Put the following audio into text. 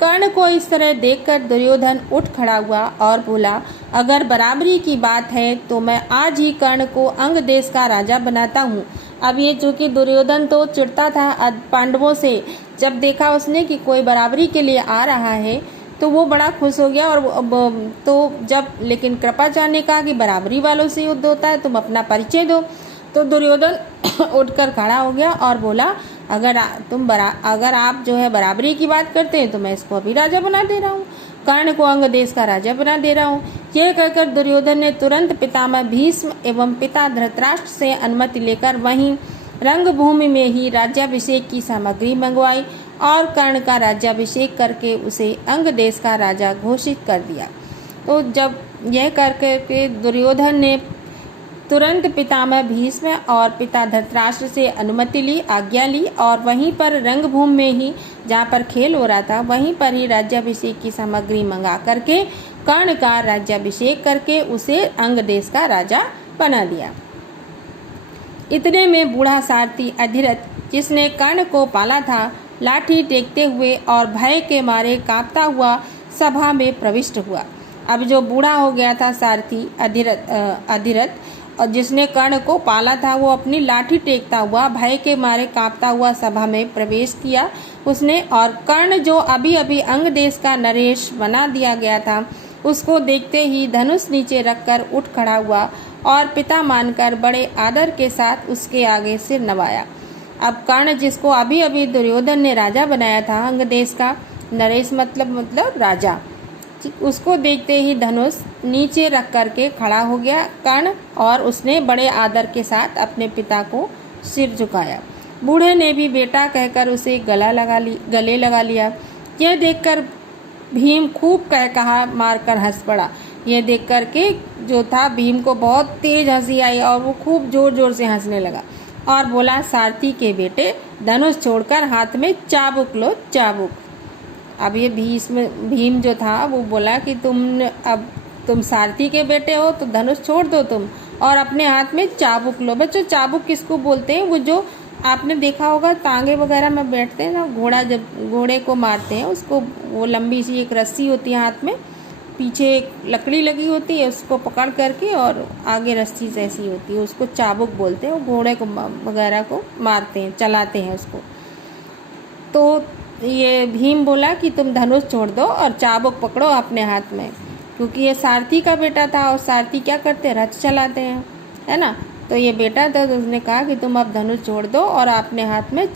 कर्ण को इस तरह देखकर दुर्योधन उठ खड़ा हुआ और बोला, अगर बराबरी की बात है तो मैं आज ही कर्ण को अंग देश का राजा बनाता हूँ। अब ये चूंकि दुर्योधन तो चिढ़ता था पांडवों से, जब देखा उसने कि कोई बराबरी के लिए आ रहा है तो वो बड़ा खुश हो गया। और तो जब लेकिन कृपाचार्य ने कहा कि बराबरी वालों से युद्ध होता है, तुम अपना परिचय दो, तो दुर्योधन उठकर खड़ा हो गया और बोला, अगर आप जो है बराबरी की बात करते हैं तो मैं इसको अभी राजा बना दे रहा हूँ, कर्ण को अंग देश का राजा बना दे रहा हूँ। यह कहकर दुर्योधन ने तुरंत पितामह भीष्म एवं पिता धृतराष्ट्र से अनुमति लेकर वहीं रंगभूमि में ही राज्याभिषेक की सामग्री मंगवाई और कर्ण का राज्याभिषेक करके उसे अंग देश का राजा घोषित कर दिया। तो जब यह करके दुर्योधन ने तुरंत पितामह भीष्म और पिता धृतराष्ट्र से अनुमति ली, आज्ञा ली और वहीं पर रंगभूमि में ही जहाँ पर खेल हो रहा था वहीं पर ही राज्याभिषेक की सामग्री मंगा करके कर्ण का राज्याभिषेक करके उसे अंग देश का राजा बना दिया। इतने में बूढ़ा सारथी अधिरथ, जिसने कर्ण को पाला था, लाठी टेकते हुए और भय के मारे कांपता हुआ सभा में प्रविष्ट हुआ। अब जो बूढ़ा हो गया था सारथी अधिरथ और जिसने कर्ण को पाला था, वो अपनी लाठी टेकता हुआ भय के मारे कांपता हुआ सभा में प्रवेश किया उसने। और कर्ण जो अभी अभी अंग देश का नरेश बना दिया गया था, उसको देखते ही धनुष नीचे रखकर उठ खड़ा हुआ और पिता मानकर बड़े आदर के साथ उसके आगे सिर नवाया। अब कर्ण, जिसको अभी अभी दुर्योधन ने राजा बनाया था, अंग देश का नरेश मतलब राजा, उसको देखते ही धनुष नीचे रख करके खड़ा हो गया कर्ण और उसने बड़े आदर के साथ अपने पिता को सिर झुकाया। बूढ़े ने भी बेटा कहकर उसे गले लगा लिया। यह देखकर भीम खूब कहा मारकर हंस पड़ा। यह देख कर के जो था भीम को बहुत तेज हंसी आई और वो खूब जोर जोर से हंसने लगा और बोला, सारथी के बेटे, धनुष छोड़कर हाथ में चाबुक लो, चाबुक। अब ये भीम जो था वो बोला कि तुम सारथी के बेटे हो तो धनुष छोड़ दो तुम और अपने हाथ में चाबुक लो। बच्चों, चाबुक किसको बोलते हैं? वो जो आपने देखा होगा तांगे वगैरह में बैठते हैं ना, जब घोड़े को मारते हैं उसको, वो लंबी सी एक रस्सी होती है हाथ में, पीछे एक लकड़ी लगी होती है, उसको पकड़ करके और आगे रस्सी जैसी होती है, उसको चाबुक बोलते हैं। वो घोड़े को वगैरह को मारते हैं, चलाते हैं उसको। तो ये भीम बोला कि तुम धनुष छोड़ दो और चाबुक पकड़ो अपने हाथ में, क्योंकि ये सारथी का बेटा था और सारथी क्या करते हैं, रथ चलाते हैं, है ना। तो ये बेटा था तो उसने कहा कि तुम अब धनुष छोड़ दो और अपने हाथ में